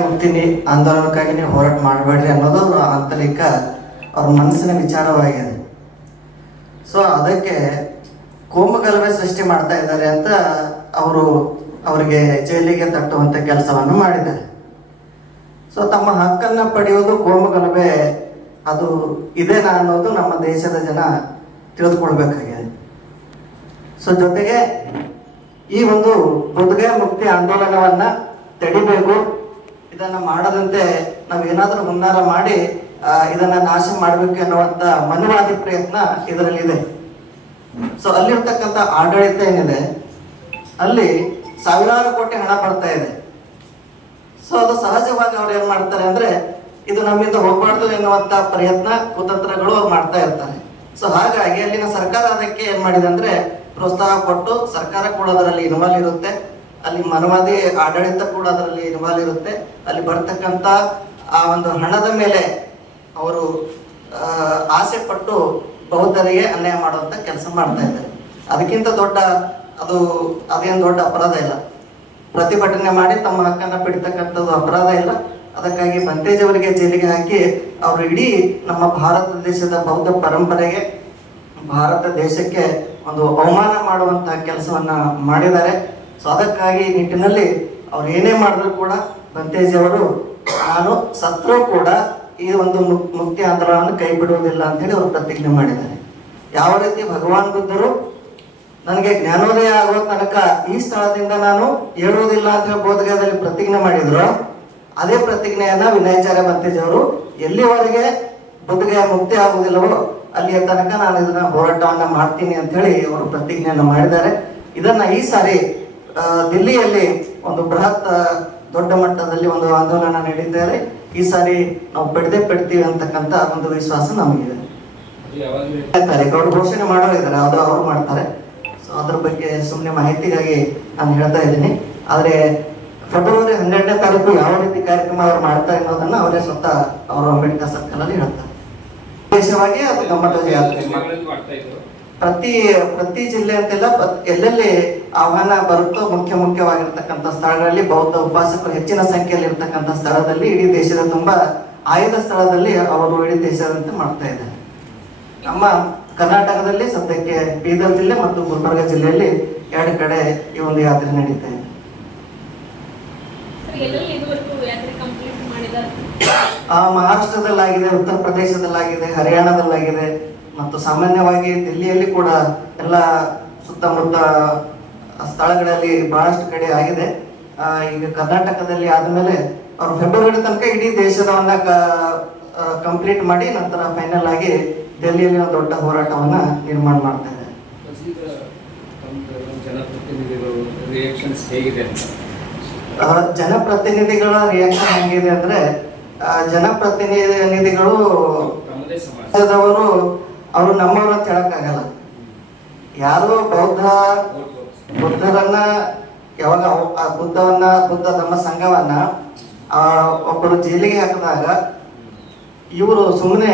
ಮುಕ್ತಿನಿ ಆಂದೋಲನಕ್ಕಾಗಿ ನೀವು ಹೋರಾಟ ಮಾಡಬೇಡ್ರಿ ಅನ್ನೋದು ಅವ್ರ ಆಂತರಿಕ ಅವ್ರ ಮನಸ್ಸಿನ ವಿಚಾರವಾಗಿದೆ. ಸೊ ಅದಕ್ಕೆ ಕೋಮುಗಲಭೆ ಸೃಷ್ಟಿ ಮಾಡ್ತಾ ಇದ್ದಾರೆ ಅಂತ ಅವರು ಅವರಿಗೆ ಜೈಲಿಗೆ ತಟ್ಟುವಂತ ಕೆಲಸವನ್ನು ಮಾಡಿದ್ದಾರೆ. ಸೊ ತಮ್ಮ ಹಕ್ಕನ್ನ ಪಡೆಯುವುದು ಕೋಮುಗಲಭೆ, ಅದು ಇದೇನಾ ಅನ್ನೋದು ನಮ್ಮ ದೇಶದ ಜನ ತಿಳಿದುಕೊಳ್ಬೇಕಾಗಿದೆ ಸೊ ಜೊತೆಗೆ ಈ ಒಂದು ಬುದ್ಧಗಯ ಮುಕ್ತಿ ಆಂದೋಲನವನ್ನ ತಡಿಬೇಕು ಇದನ್ನ ಮಾಡದಂತೆ ನಾವು ಏನಾದರೂ ಹುನ್ನಾರ ಮಾಡಿ ಇದನ್ನ ನಾಶ ಮಾಡಬೇಕು ಅನ್ನುವಂತ ಮನುವಾದಿ ಪ್ರಯತ್ನ ಇದರಲ್ಲಿ ಇದೆ ಸೊ ಅಲ್ಲಿರ್ತಕ್ಕಂಥ ಆಡಳಿತ ಏನಿದೆ? ಅಲ್ಲಿ ಸಾವಿರಾರು ಕೋಟಿ ಹಣ ಬರ್ತಾ ಇದೆ. ಸೊ ಅದು ಸಹಜವಾಗಿ ಅವ್ರು ಏನ್ ಮಾಡ್ತಾರೆ ಅಂದ್ರೆ, ಇದು ನಮ್ಮಿಂದ ಹೋಗ್ಬಾರ್ದು ಎನ್ನುವಂತ ಪ್ರಯತ್ನ ಕುತಂತ್ರಗಳು ಅವ್ರು ಮಾಡ್ತಾ ಇರ್ತಾರೆ. ಸೊ ಹಾಗಾಗಿ ಅಲ್ಲಿನ ಸರ್ಕಾರ ಅದಕ್ಕೆ ಏನ್ ಮಾಡಿದೆ ಅಂದ್ರೆ, ಪ್ರೋತ್ಸಾಹ ಕೊಟ್ಟು ಸರ್ಕಾರ ಕೂಡ ಅದರಲ್ಲಿ ಇನ್ವಾಲ್ವ್ ಇರುತ್ತೆ. ಅಲ್ಲಿ ಮನವಾದಿ ಆಡಳಿತ ಕೂಡ ಅದರಲ್ಲಿ ಇನ್ವಾಲ್ ಇರುತ್ತೆ. ಅಲ್ಲಿ ಬರ್ತಕ್ಕಂತ ಆ ಒಂದು ಹಣದ ಮೇಲೆ ಅವರು ಆಸೆ ಪಟ್ಟು ಬೌದ್ಧರಿಗೆ ಅನ್ಯಾಯ ಮಾಡುವಂತ ಕೆಲಸ ಮಾಡ್ತಾ ಇದ್ದಾರೆ. ಅದಕ್ಕಿಂತ ದೊಡ್ಡ ಅದು, ಅದೇನು ದೊಡ್ಡ ಅಪರಾಧ ಇಲ್ಲ. ಪ್ರತಿಭಟನೆ ಮಾಡಿ ತಮ್ಮ ಹಕ್ಕನ್ನ ಬಿಡ್ತಕ್ಕಂಥದ್ದು ಅಪರಾಧ ಇಲ್ಲ. ಅದಕ್ಕಾಗಿ ಬಂತೇಜ್ ಅವರಿಗೆ ಜೈಲಿಗೆ ಹಾಕಿ ಅವರು ಇಡೀ ನಮ್ಮ ಭಾರತ ದೇಶದ ಬೌದ್ಧ ಪರಂಪರೆಗೆ, ಭಾರತ ದೇಶಕ್ಕೆ ಒಂದು ಅವಮಾನ ಮಾಡುವಂತಹ ಕೆಲಸವನ್ನ ಮಾಡಿದ್ದಾರೆ. ಸೊ ಅದಕ್ಕಾಗಿ ನಿಟ್ಟಿನಲ್ಲಿ ಅವ್ರು ಏನೇ ಮಾಡಿದ್ರು ಕೂಡ ದಂತೇಜಿ ಅವರು, ನಾನು ಸತ್ರು ಕೂಡ ಈ ಒಂದು ಮುಕ್- ಮುಕ್ತಿ ಆಂದೋಲನವನ್ನು ಕೈ ಬಿಡುವುದಿಲ್ಲ ಅಂತ ಹೇಳಿ ಅವರು ಪ್ರತಿಜ್ಞೆ ಮಾಡಿದ್ದಾರೆ. ಯಾವ ರೀತಿ ಭಗವಾನ್ ಬುದ್ಧರು ನನಗೆ ಜ್ಞಾನೋದಯ ಆಗುವ ತನಕ ಈ ಸ್ಥಳದಿಂದ ನಾನು ಹೇಳುವುದಿಲ್ಲ ಅಂತ ಹೇಳಿ ಬೋಧಗದಲ್ಲಿ ಪ್ರತಿಜ್ಞೆ ಮಾಡಿದ್ರು, ಅದೇ ಪ್ರತಿಜ್ಞೆಯನ್ನ ವಿನಯಾಚಾರ್ಯ ಬಂತೇಜ್ ಅವರು ಎಲ್ಲಿವರೆಗೆ ಬುದ್ಧಗಯ ಮುಕ್ತಿ ಆಗುವುದಿಲ್ಲವೋ ಅಲ್ಲಿಯ ತನಕ ನಾನು ಇದನ್ನ ಹೋರಾಟವನ್ನ ಮಾಡ್ತೀನಿ ಅಂತ ಹೇಳಿ ಅವರು ಪ್ರತಿಜ್ಞೆಯನ್ನ ಮಾಡಿದ್ದಾರೆ. ಇದನ್ನ ಈ ಸಾರಿ ದಿಲ್ಲಿಯಲ್ಲಿ ಒಂದು ಬೃಹತ್ ದೊಡ್ಡ ಮಟ್ಟದಲ್ಲಿ ಒಂದು ಆಂದೋಲನ ನೀಡಿದ್ದಾರೆ. ಈ ಸಾರಿ ನಾವು ಪಡೆದೇ ಪಡ್ತೀವಿ ಅಂತಕ್ಕಂಥ ಒಂದು ವಿಶ್ವಾಸ ನಮಗಿದೆ. ಅವರು ಘೋಷಣೆ ಮಾಡೋರು ಇದ್ದಾರೆ ಅದು ಅವರು ಮಾಡ್ತಾರೆ. ಸೊ ಅದ್ರ ಬಗ್ಗೆ ಸುಮ್ಮನೆ ಮಾಹಿತಿಗಾಗಿ ನಾನು ಹೇಳ್ತಾ ಇದ್ದೀನಿ. ಆದ್ರೆ ಫೆಬ್ರವರಿ ಹನ್ನೆರಡನೇ ತಾರೀಕು ಯಾವ ರೀತಿ ಕಾರ್ಯಕ್ರಮ ಅವ್ರು ಮಾಡ್ತಾರೆ ಅನ್ನೋದನ್ನ ಅವರೇ ಸ್ವತಃ ಅವರು ಅಂಬೇಡ್ಕರ್ ಸರ್ಕಲ್ ಅಲ್ಲಿ ಹೇಳ್ತಾರೆ. ವಿಶೇಷವಾಗಿ ಅದು ಗಮ್ಮತ್ತು ಪ್ರತಿ ಪ್ರತಿ ಜಿಲ್ಲೆ ಅಂತೆಲ್ಲ ಎಲ್ಲೆಲ್ಲಿ ಆಹ್ವಾನ ಬರುತ್ತೋ ಮುಖ್ಯ ಮುಖ್ಯವಾಗಿರ್ತಕ್ಕಂಥ ಸ್ಥಳಗಳಲ್ಲಿ ಬೌದ್ಧ ಉಪಾಸಕರು ಹೆಚ್ಚಿನ ಸಂಖ್ಯೆಯಲ್ಲಿ ಇರ್ತಕ್ಕಂಥ ಸ್ಥಳದಲ್ಲಿ ಇಡೀ ದೇಶದ ತುಂಬಾ ಆಯ್ದ ಸ್ಥಳದಲ್ಲಿ ಅವರು ಇಡೀ ದೇಶದಂತೆ ಮಾಡ್ತಾ ಇದ್ದಾರೆ. ನಮ್ಮ ಕರ್ನಾಟಕದಲ್ಲಿ ಸದ್ಯಕ್ಕೆ ಬೀದರ್ ಜಿಲ್ಲೆ ಮತ್ತು ಗುಲ್ಬರ್ಗ ಜಿಲ್ಲೆಯಲ್ಲಿ ಎರಡು ಕಡೆ ಈ ಒಂದು ಯಾತ್ರೆ ನಡೀತಾ ಇದೆ. ಮಹಾರಾಷ್ಟ್ರದಲ್ಲಾಗಿದೆ ಉತ್ತರ ಪ್ರದೇಶದಲ್ಲಾಗಿದೆ ಹರಿಯಾಣದಲ್ಲಾಗಿದೆ. ಮತ್ತು ಸಾಮಾನ್ಯವಾಗಿ ದಿಲ್ಲಿಯಲ್ಲಿ ಕೂಡ ಎಲ್ಲ ಸುತ್ತಮುತ್ತ ಸ್ಥಳಗಳಲ್ಲಿ ಬಹಳಷ್ಟು ಕಡೆ ಆಗಿದೆ. ಈಗ ಕರ್ನಾಟಕದಲ್ಲಿ ಆದಮೇಲೆ ಅವರು ಫೆಬ್ರವರಿ ತನಕ ಇಡೀ ದೇಶದವನ್ನ ಕಂಪ್ಲೀಟ್ ಮಾಡಿ ನಂತರ ಫೈನಲ್ ಆಗಿ ದೆಹಲಿಯಲ್ಲಿ ಒಂದು ದೊಡ್ಡ ಹೋರಾಟವನ್ನ ನಿರ್ಮಾಣ ಮಾಡ್ತಾ ಇದ್ದಾರೆ. ಈಗ ತಮ್ಮ ರಿಯಾಕ್ಷನ್ಸ್ ಹೇಗಿದೆ ಅಂತ? ಆ, ಜನಪ್ರತಿನಿಧಿಗಳ ರಿಯಾಕ್ಷನ್ ಹೆಂಗಿದೆ ಅಂದ್ರೆ ಜನಪ್ರತಿನಿಧಿಗಳು ಸಮಾಜದವರು ಅವರು ನಮ್ಮವ್ರ ಅಂತ ಹೇಳಕ್ಕಾಗಲ್ಲ. ಯಾರು ಬೌದ್ಧ ಬುದ್ಧರನ್ನ ಯಾವಾಗ ಆ ಬುದ್ಧವನ್ನ ಬುದ್ಧ ನಮ್ಮ ಸಂಘವನ್ನ ಆ, ಒಬ್ಬರು ಜೈಲಿಗೆ ಹಾಕಿದಾಗ ಇವರು ಸುಮ್ಮನೆ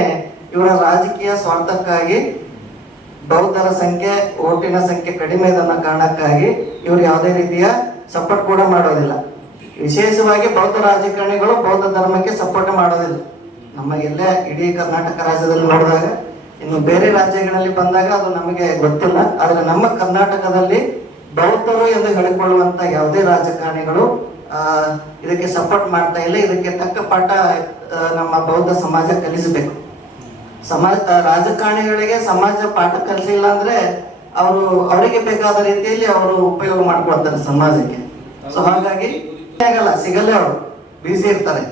ಇವರ ರಾಜಕೀಯ ಸ್ವಾರ್ಥಕ್ಕಾಗಿ ಬೌದ್ಧರ ಸಂಖ್ಯೆ ಓಟಿನ ಸಂಖ್ಯೆ ಕಡಿಮೆ ಇದನ್ನ ಕಾರಣಕ್ಕಾಗಿ ಇವರು ಯಾವುದೇ ರೀತಿಯ ಸಪೋರ್ಟ್ ಕೂಡ ಮಾಡೋದಿಲ್ಲ. ವಿಶೇಷವಾಗಿ ಬೌದ್ಧ ರಾಜಕಾರಣಿಗಳು ಬೌದ್ಧ ಧರ್ಮಕ್ಕೆ ಸಪೋರ್ಟ್ ಮಾಡೋದಿಲ್ಲ. ನಮಗೆಲ್ಲೇ ಇಡೀ ಕರ್ನಾಟಕ ರಾಜ್ಯದಲ್ಲಿ ನೋಡಿದಾಗ ಇನ್ನು ಬೇರೆ ರಾಜ್ಯಗಳಲ್ಲಿ ಬಂದಾಗ ಅದು ನಮಗೆ ಗೊತ್ತಿಲ್ಲ, ಆದ್ರೆ ನಮ್ಮ ಕರ್ನಾಟಕದಲ್ಲಿ ಬೌದ್ಧರು ಎಂದು ಹೇಳಿಕೊಳ್ಳುವಂತ ಯಾವುದೇ ರಾಜಕಾರಣಿಗಳು ಇದಕ್ಕೆ ಸಪೋರ್ಟ್ ಮಾಡ್ತಾ ಇಲ್ಲ. ಇದಕ್ಕೆ ತಕ್ಕ ಪಾಠ ನಮ್ಮ ಬೌದ್ಧ ಸಮಾಜ ಕಲಿಸಬೇಕು. ಸಮಾಜ ರಾಜಕಾರಣಿಗಳಿಗೆ ಸಮಾಜ ಪಾಠ ಕಲಿಸಿಲ್ಲ ಅಂದ್ರೆ ಅವರು, ಅವರಿಗೆ ಬೇಕಾದ ರೀತಿಯಲ್ಲಿ ಅವರು ಉಪಯೋಗ ಮಾಡ್ಕೊಳ್ತಾರೆ ಸಮಾಜಕ್ಕೆ. ಸೊ ಹಾಗಾಗಿ ಆಗಲ್ಲ, ಸಿಗಲ್ಲ ಅವರು. ಬಿಸಿ ಇರ್ತಾರೆ.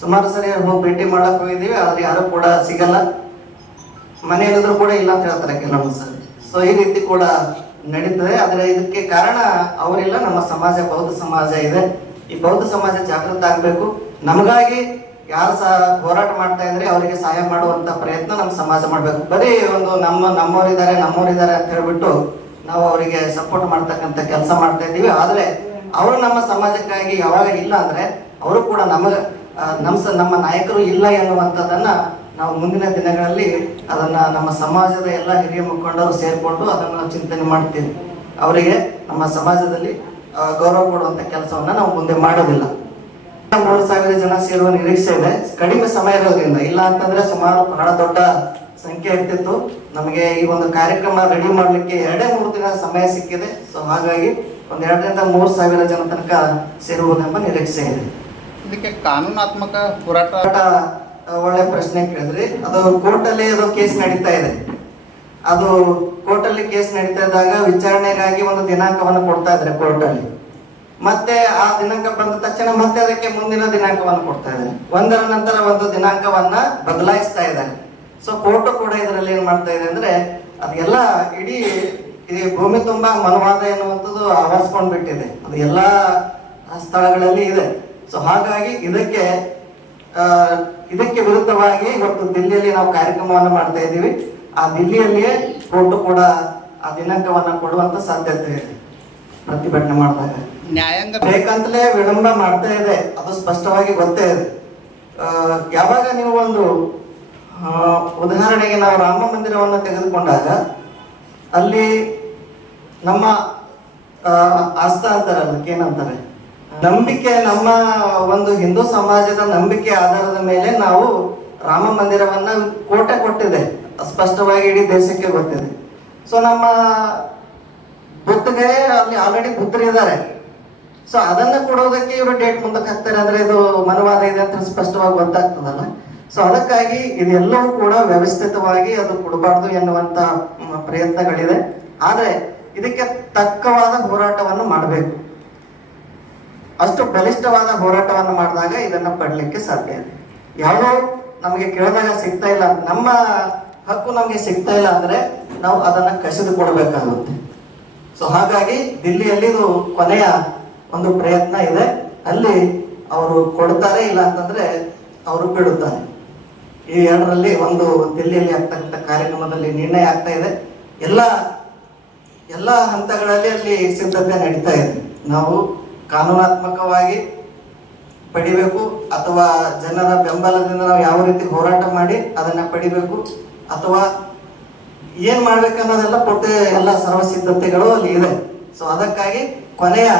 ಸುಮಾರು ಸರಿ ಹೋಗಿ ಭೇಟಿ ಮಾಡಕ್ ಹೋಗಿದೀವಿ ಆದ್ರೆ ಯಾರು ಕೂಡ ಸಿಗಲ್ಲ. ಮನೆಯಲ್ಲಿದ್ರು ಕೂಡ ಇಲ್ಲ ಅಂತ ಹೇಳ್ತಾರೆ ಕೆಲವೊಂದು ಸೊ ಈ ರೀತಿ ಕೂಡ ನಡೀತದೆ. ಆದ್ರೆ ಇದಕ್ಕೆ ಕಾರಣ ಅವರಿಲ್ಲ. ನಮ್ಮ ಸಮಾಜ ಬೌದ್ಧ ಸಮಾಜ ಇದೆ. ಈ ಬೌದ್ಧ ಸಮಾಜ ಜಾಗೃತ ಆಗ್ಬೇಕು. ನಮಗಾಗಿ ಯಾರು ಸಹ ಹೋರಾಟ ಮಾಡ್ತಾ ಇದ್ರೆ ಅವರಿಗೆ ಸಹಾಯ ಮಾಡುವಂತ ಪ್ರಯತ್ನ ನಮ್ಮ ಸಮಾಜ ಮಾಡ್ಬೇಕು. ಬರೀ ಒಂದು ನಮ್ಮ, ನಮ್ಮವರಿದ್ದಾರೆ ನಮ್ಮವರಿದ್ದಾರೆ ಅಂತ ಹೇಳ್ಬಿಟ್ಟು ನಾವು ಅವರಿಗೆ ಸಪೋರ್ಟ್ ಮಾಡ್ತಕ್ಕಂಥ ಕೆಲಸ ಮಾಡ್ತಾ ಇದ್ದೀವಿ. ಆದ್ರೆ ಅವರು ನಮ್ಮ ಸಮಾಜಕ್ಕಾಗಿ ಯಾವಾಗ ಇಲ್ಲ ಅಂದ್ರೆ ಅವರು ಕೂಡ ನಮಗ ನಮ್ಮ ನಮ್ಮ ನಾಯಕರು ಇಲ್ಲ ಎನ್ನುವಂಥದ್ದನ್ನ ನಾವು ಮುಂದಿನ ದಿನಗಳಲ್ಲಿ ಅದನ್ನ ನಮ್ಮ ಸಮಾಜದ ಎಲ್ಲ ಹಿರಿಯ ಮುಖಂಡರು ಸೇರ್ಕೊಂಡು ಅದನ್ನ ಚಿಂತನೆ ಮಾಡ್ತೀವಿ. ಅವರಿಗೆ ನಮ್ಮ ಸಮಾಜದಲ್ಲಿ ಗೌರವ ಕೊಡುವಂತ ಕೆಲಸವನ್ನ ನಾವು ಮುಂದೆ ಮಾಡೋದಿಲ್ಲ. ಮೂರು ಸಾವಿರ ಜನ ಸೇರುವ ನಿರೀಕ್ಷೆ ಇದೆ ಕಡಿಮೆ ಸಮಯ ಇರೋದ್ರಿಂದ ಇಲ್ಲ ಅಂತಂದ್ರೆ ಸುಮಾರು ಬಹಳ ದೊಡ್ಡ ಸಂಖ್ಯೆ ಇರ್ತಿತ್ತು. ನಮಗೆ ಈ ಒಂದು ಕಾರ್ಯಕ್ರಮ ರೆಡಿ ಮಾಡಲಿಕ್ಕೆ ಎರಡೇ ಮೂರು ದಿನ ಸಮಯ ಸಿಕ್ಕಿದೆ. ಸೊ ಹಾಗಾಗಿ ಒಂದ್ ಎರಡರಿಂದ ಮೂರು ಸಾವಿರ ಜನ ತನಕ ಸೇರುವುದೆಂಬ ನಿರೀಕ್ಷೆ ಇದೆ ಇದಕ್ಕೆ ಕಾನೂನಾತ್ಮಕ ಹೋರಾಟ ಒಳ್ಳೆ ಪ್ರಶ್ನೆ ಕೇಳಿದ್ರಿ. ಅದು ಕೋರ್ಟಲ್ಲಿ ಅದು ಕೇಸ್ ನಡೀತಾ ಇದೆ. ಅದು ಕೋರ್ಟಲ್ಲಿ ಕೇಸ್ ನಡೀತಾ ಇದ್ದಾಗ ವಿಚಾರಣೆಗಾಗಿ ಒಂದು ದಿನಾಂಕವನ್ನು ಕೊಡ್ತಾ ಇದ್ದಾರೆ ಕೋರ್ಟಲ್ಲಿ. ಮತ್ತೆ ಆ ದಿನಾಂಕ ಬಂದ ತಕ್ಷಣ ಮತ್ತೆ ಅದಕ್ಕೆ ಮುಂದಿನ ದಿನಾಂಕವನ್ನು ಕೊಡ್ತಾ ಇದ್ದಾರೆ. ಒಂದರ ನಂತರ ಒಂದು ದಿನಾಂಕವನ್ನ ಬದಲಾಯಿಸ್ತಾ ಇದ್ದಾರೆ. ಸೊ ಕೋರ್ಟ್ ಕೂಡ ಇದರಲ್ಲಿ ಏನ್ ಮಾಡ್ತಾ ಇದೆ ಅಂದ್ರೆ, ಅದೆಲ್ಲ ಇಡೀ ಈ ಭೂಮಿ ತುಂಬಾ ಮನವಾದ ಎನ್ನುವಂಥದ್ದು ಆವರಿಸ್ಕೊಂಡ್ ಬಿಟ್ಟಿದೆ ಅದು ಎಲ್ಲಾ ಸ್ಥಳಗಳಲ್ಲಿ ಇದೆ. ಸೊ ಹಾಗಾಗಿ ಇದಕ್ಕೆ ಇದಕ್ಕೆ ವಿರುದ್ಧವಾಗಿ ಇವತ್ತು ದಿಲ್ಲಿಯಲ್ಲಿ ನಾವು ಕಾರ್ಯಕ್ರಮವನ್ನು ಮಾಡ್ತಾ ಇದ್ದೀವಿ. ಆ ದಿಲ್ಲಿಯಲ್ಲಿಯೇ ಕೋರ್ಟ್ ಕೂಡ ಆ ದಿನಾಂಕವನ್ನ ಕೊಡುವಂತ ಸಾಧ್ಯತೆ ಇದೆ. ಪ್ರತಿಭಟನೆ ಮಾಡಿದಾಗ ನ್ಯಾಯಾಂಗ ಬೇಕಂತಲೇ ವಿಳಂಬ ಮಾಡ್ತಾ ಇದೆ. ಅದು ಸ್ಪಷ್ಟವಾಗಿ ಗೊತ್ತೇ ಇದೆ. ಆ, ಯಾವಾಗ ನೀವು ಒಂದು ಉದಾಹರಣೆಗೆ ನಾವು ರಾಮ ಮಂದಿರವನ್ನು ತೆಗೆದುಕೊಂಡಾಗ ಅಲ್ಲಿ ನಮ್ಮ ಆ, ಆಸ್ಥಾ ಅಂತಾರೆ ಅದಕ್ಕೆ ಏನಂತಾರೆ ನಂಬಿಕೆ ನಮ್ಮ ಒಂದು ಹಿಂದೂ ಸಮಾಜದ ನಂಬಿಕೆ ಆಧಾರದ ಮೇಲೆ ನಾವು ರಾಮ ಮಂದಿರವನ್ನ ಕೋಟೆ ಕೊಟ್ಟಿದೆ. ಸ್ಪಷ್ಟವಾಗಿ ಇಡೀ ದೇಶಕ್ಕೆ ಗೊತ್ತಿದೆ. ಸೊ ನಮ್ಮ ಬುದ್ಧಗೆ ಅಲ್ಲಿ ಆಲ್ರೆಡಿ ಬುದ್ಧರು ಇದ್ದಾರೆ. ಸೊ ಅದನ್ನ ಕೊಡೋದಕ್ಕೆ ಇವರು ಡೇಟ್ ಮುಂದಕ್ಕೆ ಹಾಕ್ತಾರೆ ಅಂದ್ರೆ ಇದು ಮನವಾದ ಇದೆ ಅಂತ ಸ್ಪಷ್ಟವಾಗಿ ಗೊತ್ತಾಗ್ತದಲ್ಲ. ಸೊ ಅದಕ್ಕಾಗಿ ಇದೆಲ್ಲವೂ ಕೂಡ ವ್ಯವಸ್ಥಿತವಾಗಿ ಅದು ಕೊಡಬಾರ್ದು ಎನ್ನುವಂತ ಪ್ರಯತ್ನಗಳಿದೆ. ಆದ್ರೆ ಇದಕ್ಕೆ ತಕ್ಕವಾದ ಹೋರಾಟವನ್ನು ಮಾಡಬೇಕು. ಅಷ್ಟು ಬಲಿಷ್ಠವಾದ ಹೋರಾಟವನ್ನು ಮಾಡಿದಾಗ ಇದನ್ನ ಪಡ್ಲಿಕ್ಕೆ ಸಾಧ್ಯ ಇದೆ ಯಾವುದೋ ನಮಗೆ ಕೇಳಿದಾಗ ಸಿಗ್ತಾ ಇಲ್ಲ. ನಮ್ಮ ಹಕ್ಕು ನಮಗೆ ಸಿಗ್ತಾ ಇಲ್ಲ ಅಂದ್ರೆ ನಾವು ಅದನ್ನ ಕಸಿದು ಕೊಡಬೇಕಾಗುತ್ತೆ. ಸೊ ಹಾಗಾಗಿ ದಿಲ್ಲಿಯಲ್ಲಿ ಇದು ಕೊನೆಯ ಒಂದು ಪ್ರಯತ್ನ ಇದೆ. ಅಲ್ಲಿ ಅವರು ಕೊಡ್ತಾರೆ ಇಲ್ಲ ಅಂತಂದ್ರೆ ಅವರು ಬಿಡುತ್ತಾರೆ. ಈ ಎರಡರಲ್ಲಿ ಒಂದು ದಿಲ್ಲಿಯಲ್ಲಿ ಆಗ್ತಕ್ಕಂಥ ಕಾರ್ಯಕ್ರಮದಲ್ಲಿ ನಿರ್ಣಯ ಆಗ್ತಾ ಇದೆ. ಎಲ್ಲ ಎಲ್ಲ ಹಂತಗಳಲ್ಲಿ ಅಲ್ಲಿ ಸಿದ್ಧತೆ ನಡೀತಾ ಇದೆ. ನಾವು ಕಾನೂನಾತ್ಮಕವಾಗಿ ಪಡಿಬೇಕು ಅಥವಾ ಜನರ ಬೆಂಬಲದಿಂದ ನಾವು ಯಾವ ರೀತಿ ಹೋರಾಟ ಮಾಡಿ ಅದನ್ನ ಪಡಿಬೇಕು ಅಥವಾ ಏನ್ ಮಾಡ್ಬೇಕನ್ನೋದೆಲ್ಲ ಪೂರ್ತಿ ಎಲ್ಲ ಸರ್ವ ಸಿದ್ಧತೆಗಳು ಅಲ್ಲಿ ಇದೆ. ಸೊ ಅದಕ್ಕಾಗಿ ಕೊನೆಯ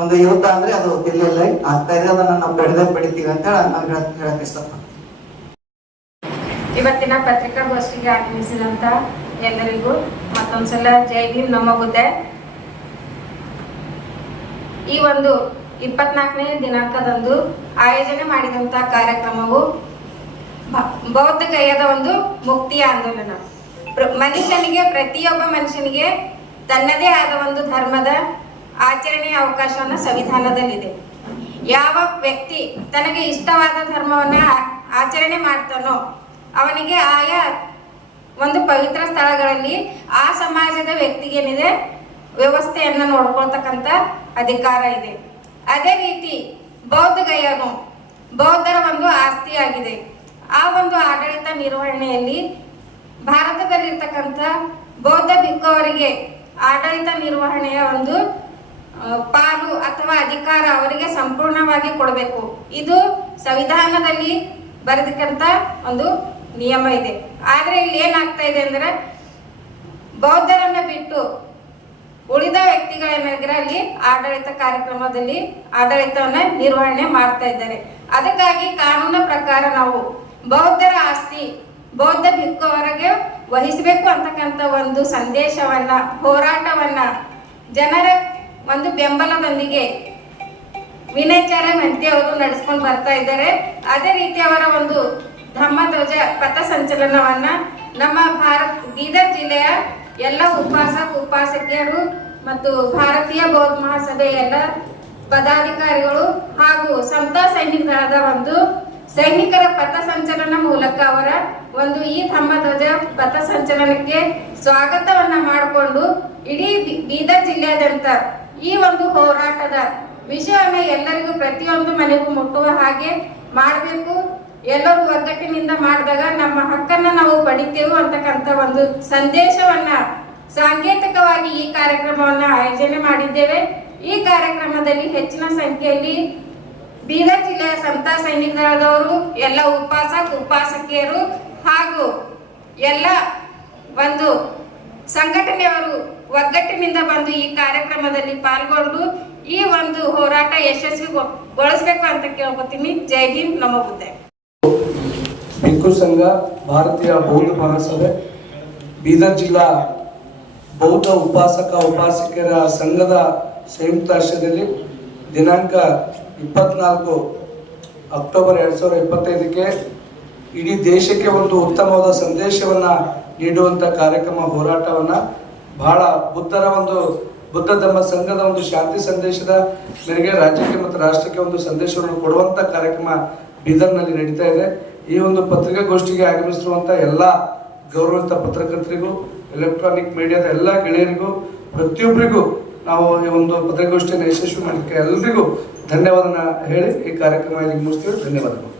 ಒಂದು ಯುದ್ಧ ಅಂದ್ರೆ ಅದು ದಿಲ್ಲಿಯಲ್ಲಿ ಆಗ್ತಾ ಇದೆ. ಅದನ್ನ ನಾವು ಪಡೆದೇ ಪಡಿತೀವಿ ಅಂತ ಹೇಳಿ ನಾವು ಹೇಳಕ್ ಇಷ್ಟಪಡ್ತೀನಿ. ಇವತ್ತಿನ ಪತ್ರಿಕಾಗೋಷ್ಠಿಗೆ ಆಗಮಿಸಿದಂತ ಎಲ್ಲರಿಗೂ ಮತ್ತೊಂದ್ಸಲ ಜೈ ಭೀಮ್ ನಮ್ಮ ಬುದ್ಧ ಈ ಒಂದು ಇಪ್ಪತ್ನಾಲ್ಕನೇ ದಿನಾಂಕದಂದು ಆಯೋಜನೆ ಮಾಡಿದಂತ ಕಾರ್ಯಕ್ರಮವು ಬೌದ್ಧ ಗಯದ ಒಂದು ಮುಕ್ತಿಯ ಆಂದೋಲನ. ಮನುಷ್ಯನಿಗೆ, ಪ್ರತಿಯೊಬ್ಬ ಮನುಷ್ಯನಿಗೆ ತನ್ನದೇ ಆದ ಒಂದು ಧರ್ಮದ ಆಚರಣೆಯ ಅವಕಾಶವನ್ನು ಸಂವಿಧಾನದಲ್ಲಿದೆ. ಯಾವ ವ್ಯಕ್ತಿ ತನಗೆ ಇಷ್ಟವಾದ ಧರ್ಮವನ್ನ ಆಚರಣೆ ಮಾಡ್ತಾನೋ ಅವನಿಗೆ ಆಯಾ ಒಂದು ಪವಿತ್ರ ಸ್ಥಳಗಳಲ್ಲಿ ಆ ಸಮಾಜದ ವ್ಯಕ್ತಿಗೇನಿದೆ ವ್ಯವಸ್ಥೆಯನ್ನ ನೋಡ್ಕೊಳ್ತಕ್ಕಂತ ಅಧಿಕಾರ ಇದೆ. ಅದೇ ರೀತಿ ಬೌದ್ಧ ಗಯನು ಬೌದ್ಧರ ಒಂದು ಆಸ್ತಿಯಾಗಿದೆ. ಆ ಒಂದು ಆಡಳಿತ ನಿರ್ವಹಣೆಯಲ್ಲಿ ಭಾರತದಲ್ಲಿರ್ತಕ್ಕಂಥ ಬೌದ್ಧ ಭಿಕ್ಕವರಿಗೆ ಆಡಳಿತ ನಿರ್ವಹಣೆಯ ಒಂದು ಪಾಲು ಅಥವಾ ಅಧಿಕಾರ ಅವರಿಗೆ ಸಂಪೂರ್ಣವಾಗಿ ಕೊಡಬೇಕು. ಇದು ಸಂವಿಧಾನದಲ್ಲಿ ಬರೆದಕ್ಕಂತ ಒಂದು ನಿಯಮ ಇದೆ. ಆದ್ರೆ ಇಲ್ಲಿ ಏನಾಗ್ತಾ ಇದೆ ಅಂದ್ರೆ ಬೌದ್ಧರನ್ನ ಬಿಟ್ಟು ಉಳಿದ ವ್ಯಕ್ತಿಗಳೇನಾದ್ರೆ ಆಡಳಿತ ಕಾರ್ಯಕ್ರಮದಲ್ಲಿ ಆಡಳಿತವನ್ನ ನಿರ್ವಹಣೆ ಮಾಡ್ತಾ ಇದ್ದಾರೆ. ಅದಕ್ಕಾಗಿ ಕಾನೂನು ಪ್ರಕಾರ ನಾವು ಬೌದ್ಧರ ಆಸ್ತಿ, ಬೌದ್ಧ ಭಿಕ್ಕುವರೆಗೆ ವಹಿಸಬೇಕು ಅಂತಕ್ಕಂಥ ಒಂದು ಸಂದೇಶವನ್ನ, ಹೋರಾಟವನ್ನ ಜನರ ಒಂದು ಬೆಂಬಲದೊಂದಿಗೆ ವಿನಯಚಾರ ಮಂತ್ರಿ ಅವರು ನಡೆಸ್ಕೊಂಡು ಬರ್ತಾ ಇದ್ದಾರೆ. ಅದೇ ರೀತಿ ಅವರ ಒಂದು ಧರ್ಮಧ್ವಜ ಪಥ ಸಂಚಲನವನ್ನ ನಮ್ಮ ಭಾರತ ಬೀದರ್ ಜಿಲ್ಲೆಯ ಎಲ್ಲ ಉಪವಾಸ ಉಪಾಸಕಿಯರು ಮತ್ತು ಭಾರತೀಯ ಬೌದ್ಧ ಮಹಾಸಭೆ ಎಲ್ಲ ಪದಾಧಿಕಾರಿಗಳು ಹಾಗೂ ಸಂತ ಸೈನಿಕ ದಳದ ಒಂದು ಸೈನಿಕರ ಪಥ ಸಂಚಲನ ಮೂಲಕ ಅವರ ಒಂದು ಈ ಧಮ್ಮಧ್ವಜ ಪಥ ಸಂಚಲನಕ್ಕೆ ಸ್ವಾಗತವನ್ನ ಮಾಡಿಕೊಂಡು ಇಡೀ ಬೀದರ್ ಜಿಲ್ಲೆಯಾದ್ಯಂತ ಈ ಒಂದು ಹೋರಾಟದ ವಿಷಯವನ್ನ ಎಲ್ಲರಿಗೂ ಪ್ರತಿಯೊಂದು ಮನೆಗೂ ಮುಟ್ಟುವ ಹಾಗೆ ಮಾಡಬೇಕು. ಎಲ್ಲರೂ ಒಗ್ಗಟ್ಟಿನಿಂದ ಮಾಡಿದಾಗ ನಮ್ಮ ಹಕ್ಕನ್ನ ನಾವು ಪಡಿತೇವೆ ಅಂತಕ್ಕಂಥ ಒಂದು ಸಂದೇಶವನ್ನ ಸಾಂಕೇತಿಕವಾಗಿ ಈ ಕಾರ್ಯಕ್ರಮವನ್ನ ಆಯೋಜನೆ ಮಾಡಿದ್ದೇವೆ. ಈ ಕಾರ್ಯಕ್ರಮದಲ್ಲಿ ಹೆಚ್ಚಿನ ಸಂಖ್ಯೆಯಲ್ಲಿ ಬೀದರ್ ಜಿಲ್ಲೆಯ ಸಂತಾ ಸೈನಿಕ ದಳದವರು ಎಲ್ಲ ಉಪಾಸ ಉಪಾಸಕಿಯರು ಹಾಗೂ ಎಲ್ಲ ಒಂದು ಸಂಘಟನೆಯವರು ಒಗ್ಗಟ್ಟಿನಿಂದ ಬಂದು ಈ ಕಾರ್ಯಕ್ರಮದಲ್ಲಿ ಪಾಲ್ಗೊಂಡು ಈ ಒಂದು ಹೋರಾಟ ಯಶಸ್ವಿಗೊಳಿಸ್ಬೇಕು ಅಂತ ಕೇಳ್ಕೊತೀನಿ. ಜೈ ಹಿಂದ್ ನಮ್ಮ ಭಿಕ್ಷು ಸಂಘ, ಭಾರತೀಯ ಬೌದ್ಧ ಮಹಾಸಭೆ, ಬೀದರ್ ಜಿಲ್ಲಾ ಬೌದ್ಧ ಉಪಾಸಕ ಉಪಾಸಕರ ಸಂಘದ ಸಂಯುಕ್ತಾಶ್ರಯದಲ್ಲಿ ದಿನಾಂಕ ಇಪ್ಪತ್ನಾಲ್ಕು ಅಕ್ಟೋಬರ್ ಎರಡು ಸಾವಿರದ ಇಪ್ಪತ್ತೈದಕ್ಕೆ ಇಡೀ ದೇಶಕ್ಕೆ ಒಂದು ಉತ್ತಮವಾದ ಸಂದೇಶವನ್ನ ನೀಡುವಂತ ಕಾರ್ಯಕ್ರಮ ಹೋರಾಟವನ್ನ ಬಹಳ ಬುದ್ಧರ ಒಂದು ಬುದ್ಧ ಧರ್ಮ ಸಂಘದ ಒಂದು ಶಾಂತಿ ಸಂದೇಶದ ಮೇರೆಗೆ ರಾಜ್ಯಕ್ಕೆ ಮತ್ತು ರಾಷ್ಟ್ರಕ್ಕೆ ಒಂದು ಸಂದೇಶವನ್ನು ಕೊಡುವಂತ ಕಾರ್ಯಕ್ರಮ ಬೀದರ್ನಲ್ಲಿ ನಡೀತಾ ಇದೆ. ಈ ಒಂದು ಪತ್ರಿಕಾಗೋಷ್ಠಿಗೆ ಆಗಮಿಸಿರುವಂಥ ಎಲ್ಲ ಗೌರವಿತ ಪತ್ರಕರ್ತರಿಗೂ ಎಲೆಕ್ಟ್ರಾನಿಕ್ ಮೀಡಿಯಾದ ಎಲ್ಲ ಗೆಳೆಯರಿಗೂ, ಪ್ರತಿಯೊಬ್ಬರಿಗೂ ನಾವು ಈ ಒಂದು ಪತ್ರಿಕಾಗೋಷ್ಠಿಯನ್ನು ಯಶಸ್ವಿ ಮಾಡಲಿಕ್ಕೆ ಎಲ್ಲರಿಗೂ ಧನ್ಯವಾದನ ಹೇಳಿ ಈ ಕಾರ್ಯಕ್ರಮ ಮುಗಿಸ್ತೀವಿ. ಧನ್ಯವಾದಗಳು.